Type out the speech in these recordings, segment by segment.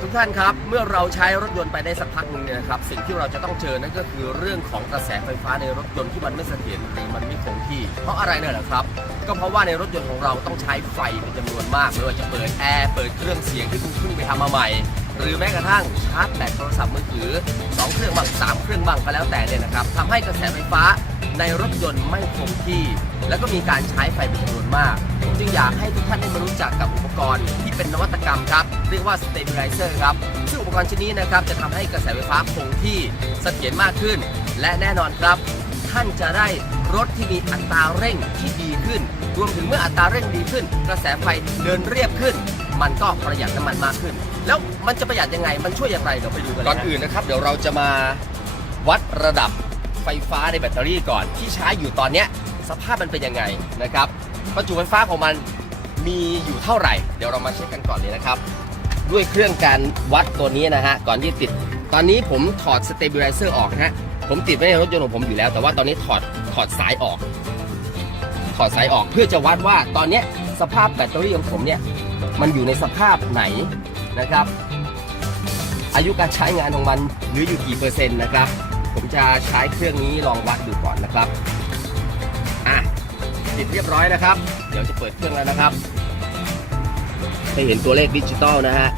ทุกท่านครับ เมื่อเราใช้รถยนต์ไปได้สักพักหนึ่งเนี่ยนะครับสิ่งที่เราจะต้องเจอนั่นก็คือเรื่องของกระแสไฟฟ้าในรถยนต์ที่มันไม่เสถียรหรือมันไม่คงที่ เพราะอะไรเนี่ยแหละครับ ก็เพราะว่าในรถยนต์ของเราต้องใช้ไฟเป็นจำนวนมากไม่ว่าจะเปิดแอร์เปิดเครื่องเสียงที่คุณเพิ่งไปทำมาใหม่ หรือแม้กระทั่งชาร์จแบตโทรศัพท์มือถือสองเครื่องบ้างสามเครื่องบ้างก็แล้วแต่เนี่ยนะครับทำให้กระแสไฟฟ้าในรถยนต์ไม่คงที่ แล้วก็มีการใช้ไฟเป็นจำนวนมาก ผมจึงอยากให้ทุกท่านได้มารู้จักกับอุปกรณ์ที่เป็นนวัตกรรมครับ เรียกว่า stabilizer ครับ ซึ่งอุปกรณ์ชนิดนี้นะครับจะทำให้กระแสไฟฟ้าคงที่เสถียรมากขึ้น และแน่นอนครับ ท่านจะได้รถที่มีอัตราเร่งที่ดีขึ้น รวมถึงเมื่ออัตราเร่งดีขึ้น กระแสไฟเดินเรียบขึ้น มันก็ประหยัดน้ำมันมากขึ้น แล้วมันจะประหยัดยังไงมันช่วยอย่างไรเดี๋ยวไปดูกันก่อนอื่นนะครับ เดี๋ยวเราจะมาวัดระดับไฟฟ้าในแบตเตอรี่ก่อนที่ใช้อยู่ตอนเนี้ยสภาพมันเป็นยังไงนะครับประจุไฟฟ้าของมันมีอยู่เท่าไหร่ เดี๋ยวเรามาเช็คกันก่อนเลยนะครับ ด้วยเครื่องการวัดตัวนี้นะฮะก่อนที่ติด ตอนนี้ผมถอดสเต b ิ l ไ z เซอร์ออกนะฮะผมติดไว้ในรถยนต์ของผมอยู่แล้ว แต่ว่าตอนนี้ถอดถอดสายออก ถอดสายออกเพื่อจะวัดว่าตอนนี้สภาพแบตเตอรี่ของผมเนี่ยมันอยู่ในสภาพไหนนะครับ อายุการใช้งานของมันหลืออยู่กี่เปอร์เซ็นต์นะครับ ผมจะใช้เครื่องนี้ลองวัดดูก่อนนะครับอะติดเรียบร้อยนะครับ เดี๋ยวจะเปิดเครื่องแล้วนะครับให้เห็นตัวเลขดิจิตอลนะฮะ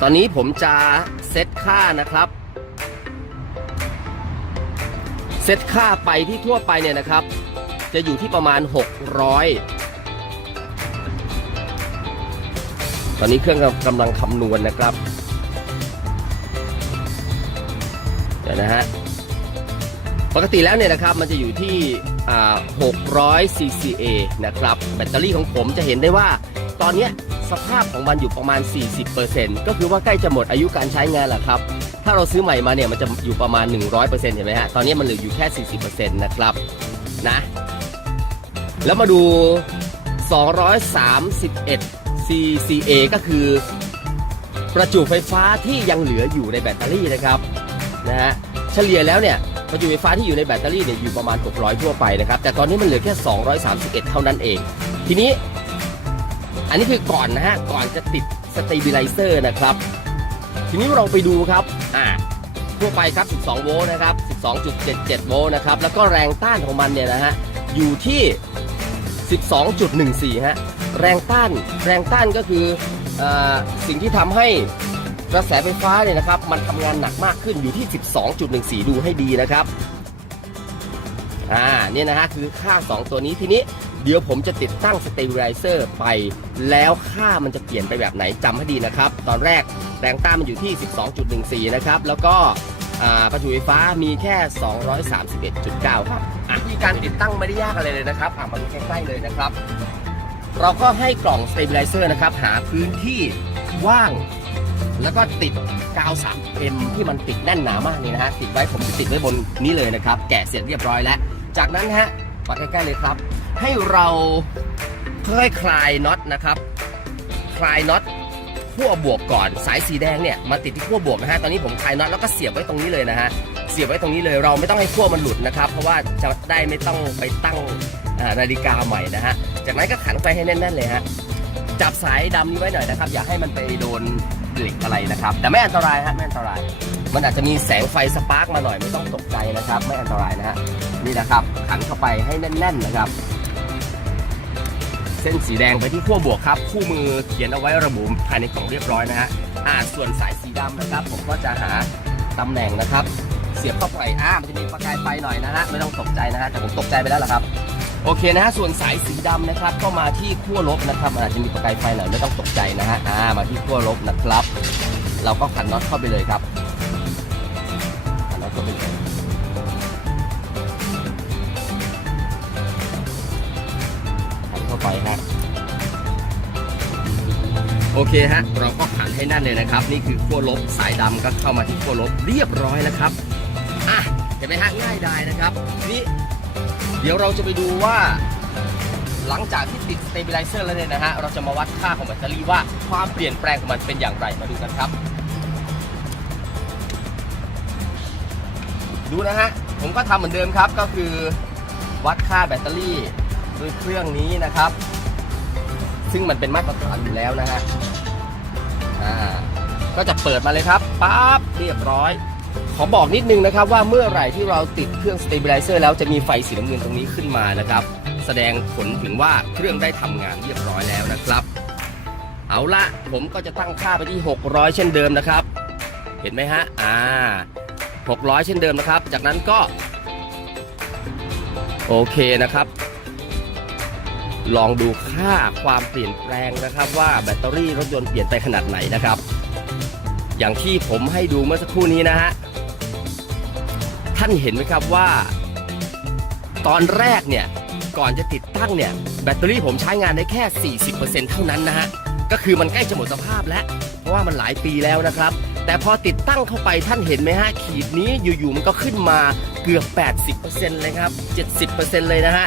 ตอนนี้ผมจะเซตค่านะครับ ซตค่าไปที่ทั่วไปเนี่ยนะครับ จะอยู่ที่ประมาณ 600 ตอนนี้เครื่องกำลังคำนวณนะครับ เดี๋ยวนะฮะ ปกติแล้วเนี่ยนะครับมันจะอยู่ที่ 600 cca นะครับ แบตเตอรี่ของผมจะเห็นได้ว่าตอนนี้สภาพของมันอยู่ประมาณ 40%ก็คือว่าใกล้จะหมดอายุการใช้งานแหละครับาเราซื้อใหม่มาเนี่ยมันจะอยู่ประมาณ 100%เห็นไหมฮะ ตอนนี้มันเหลืออยู่แค่ 40%นะครับนะ แล้วมาดู 231 cca ก็คือประจุไฟฟ้าที่ยังเหลืออยู่ในแบตเตอรี่นะครับนะฮะเฉลี่ยแล้วเนี่ยประจุไฟฟ้าที่อยู่ในแบตเตอรี่เนี่ยอยู่ประมาณ 600 ทั่วไปนะครับ แต่ตอนนี้มันเหลือแค่ 231 เท่านั้นเอง ทีนี้อันนี้คือก่อนนะฮะ ก่อนจะติดสเต b ิ l ไลเซอร์นะครับ ทีนี้เราไปดูครับอ่าทั่วไปครับ 12 โวลต์นะครับ 12.77 โวลต์นะครับ แล้วก็แรงต้านของมันเนี่ยนะฮะ อยู่ที่ 12.14 ฮะ แรงต้าน แรงต้านก็คืออาสิ่งที่ทำให้กระแสไฟฟ้าเนี่ยนะครับ มันทำงานหนักมากขึ้นอยู่ที่ 12.14 ดูให้ดีนะครับ อ่า เนี่ยนะฮะ คือค่า 2 ตัวนี้ทีนี้ เดี๋ยวผมจะติดตั้ง stabilizer ไป แล้วค่ามันจะเปลี่ยนไปแบบไหนจำให้ดีนะครับ ตอนแรกแรงต้านมันอยู่ที่ 12.14 นะครับ แล้วก็ประจุไฟฟ้ามีแค่ 231.9 ครับอะมีการติดตั้งไม่ได้ยากอะไรเลยนะครับอะมาดูใกล้ๆเลยนะครับ เราก็ให้กล่อง stabilizer นะครับ หาพื้นที่ว่างแล้วก็ติดกาว 3M ที่มันติดแน่นหนามากนี่นะฮะติดไว้ผมจะติดไว้บนนี้เลยนะครับ แกะเสร็จเรียบร้อยแล้ว จากนั้นฮะ มาใกล้ๆเลยครับ ให้เราค่อยๆคลายน็อตนะครับ คลายน็อตขั้วบวกก่อน สายสีแดงเนี่ยมาติดที่ขั้วบวกนะฮะตอนนี้ผมคลายน็อตแล้วก็เสียบไว้ตรงนี้เลยนะฮะเสียบไว้ตรงนี้เลยเราไม่ต้องให้ขั้วมันหลุดนะครับ เพราะว่าจะได้ไม่ต้องไปตั้งนาฬิกาใหม่นะฮะจากนั้นก็ขันไปให้แน่นๆเลยฮะจับสายดำนี้ไว้หน่อยนะครับ อย่าให้มันไปโดน เหล็กอะไรนะครับ แต่ไม่อันตรายฮะไม่อันตราย มันอาจจะมีแสงไฟสปาร์กมาหน่อยไม่ต้องตกใจนะครับ ไม่อันตรายนะฮะนี่นะครับขันเข้าไปให้แน่น ๆนะครับ เส้นสีแดงไปที่ขั้วบวกครับ คู่มือเขียนเอาไว้ระบุภายในกล่องเรียบร้อยนะฮะอ่าส่วนสายสีดำนะครับ ผมก็จะหาตำแหน่งนะครับ เสียบเข้าไปอ่ามันจะมีประกายไฟหน่อยนะฮะไม่ต้องตกใจนะฮะแต่ผมตกใจไปแล้วล่ะครับ โอเคนะฮะส่วนสายสีดำนะครับก็มาที่ขั้วลบนะครับอาจจะมีประกายไฟหน่อยไม่ต้องตกใจนะฮะอ่ามาที่ขั้วลบนะครับ เราก็ขันน็อตเข้าไปเลยครับขันน็อตเข้าไปเลยขันเข้าไปฮะโอเคฮะเราก็ขันให้แนั่นเลยนะครับ นี่คือขั้วลบสายดำก็เข้ามาที่ขั้วลบเรียบร้อยนะครับอะเห็นไหมฮะง่ายดายนะครับนี่ เดี๋ยวเราจะไปดูว่า หลังจากที่ติด stabilizer แล้วเนี่ยนะฮะ เราจะมาวัดค่าของแบตเตอรี่ว่าความเปลี่ยนแปลงของมันเป็นอย่างไรมาดูกันครับ ดูนะฮะ ผมก็ทำเหมือนเดิมครับก็คือวัดค่าแบตเตอรี่ด้วยเครื่องนี้นะครับ ซึ่งมันเป็นมาตรฐานอยู่แล้วนะฮะอ่าก็จะเปิดมาเลยครับปั๊บเรียบร้อย อบอกนิดนึงนะครับว่าเมื่อไหร่ที่เราติดเครื่อง stabilizer แล้วจะมีไฟสีน้ำเงินตรงนี้ขึ้นมานะครับ แสดงผลถึงว่าเครื่องได้ทำงานเรียบร้อยแล้วนะครับ เอาละผมก็จะตั้งค่าไปที่ 600 เช่นเดิมนะครับ เห็นไหมฮะอ่า600 เช่นเดิมนะครับ จากนั้นก็ โอเคนะครับ ลองดูค่าความเปลี่ยนแปลงนะครับ ว่าแบตเตอรี่รถยนต์เปลี่ยนไปขนาดไหนนะครับ อย่างที่ผมให้ดูเมื่อสักครู่นี้นะฮะ ท่านเห็นไหมครับว่า ตอนแรกเนี่ย ก่อนจะติดตั้งเนี่ย แบตเตอรี่ผมใช้งานได้แค่ 40%เท่านั้นนะฮะ ก็คือมันใกล้จะหมดสภาพแล้ว เพราะว่ามันหลายปีแล้วนะครับ แต่พอติดตั้งเข้าไปท่านเห็นไหมฮะ ขีดนี้อยู่ๆมันก็ขึ้นมาเกือบ 80%เลยครับ 70%เลยนะฮะ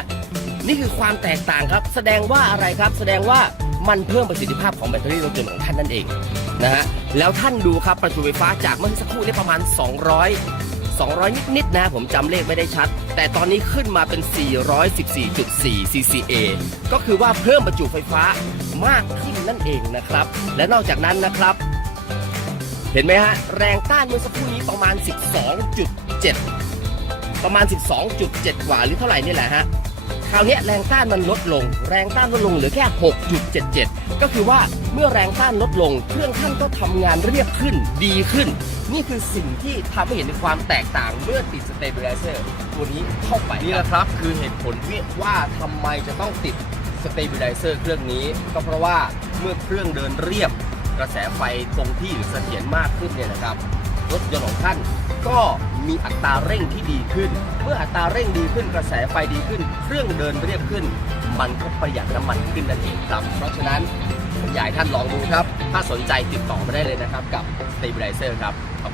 นี่คือความแตกต่างครับ แสดงว่าอะไรครับ แสดงว่ามันเพิ่มประสิทธิภาพของแบตเตอรี่รถยนต์ของท่านนั่นเองนะฮะ แล้วท่านดูครับประจุไฟฟ้าจากเมื่อสักครู่นี้ประมาณ 200 200 นิดๆนะผมจำเลขไม่ได้ชัด แต่ตอนนี้ขึ้นมาเป็น 414.4 CCA ก็คือว่าเพิ่มประจุไฟฟ้ามากขึ้นนั่นเองนะครับ และนอกจากนั้นนะครับ เห็นไหมฮะ แรงต้านเมื่อสักครู่นี้ประมาณ 12.7 ประมาณ 12.7 กว่าหรือเท่าไหร่นี่แหละฮะคราวนี้แรงต้านมันลดลง แรงต้านลดลงเหลือแค่ 6.77 ก็คือว่า เมื่อแรงต้านลดลง เครื่องท่านก็ทำงานเรียบขึ้นดีขึ้น นี่คือสิ่งที่ทำให้เห็นถึงความแตกต่างเมื่อติดสเตเบลไลเซอร์ตัวนี้เข้าไปนี่แหละครับคือเหตุผลที่ว่าทำไมจะต้องติดสเตเบลไลเซอร์เครื่องนี้ ก็เพราะว่าเมื่อเครื่องเดินเรียบ กระแสไฟตรงที่หรือเสถียรมากขึ้นเนี่ยนะครับ รถยนต์ของท่าน ก็มีอัตราเร่งที่ดีขึ้น เมื่ออัตราเร่งดีขึ้นกระแสไฟดีขึ้น เครื่องเดินเรียบขึ้น มันก็ประหยัดน้ำมันขึ้นนั่นเองครับ เพราะฉะนั้นผมอยากให้ท่านลองดูครับ ถ้าสนใจติดต่อมาได้เลยนะครับกับ Stabilizer ครับขอบคุณครับ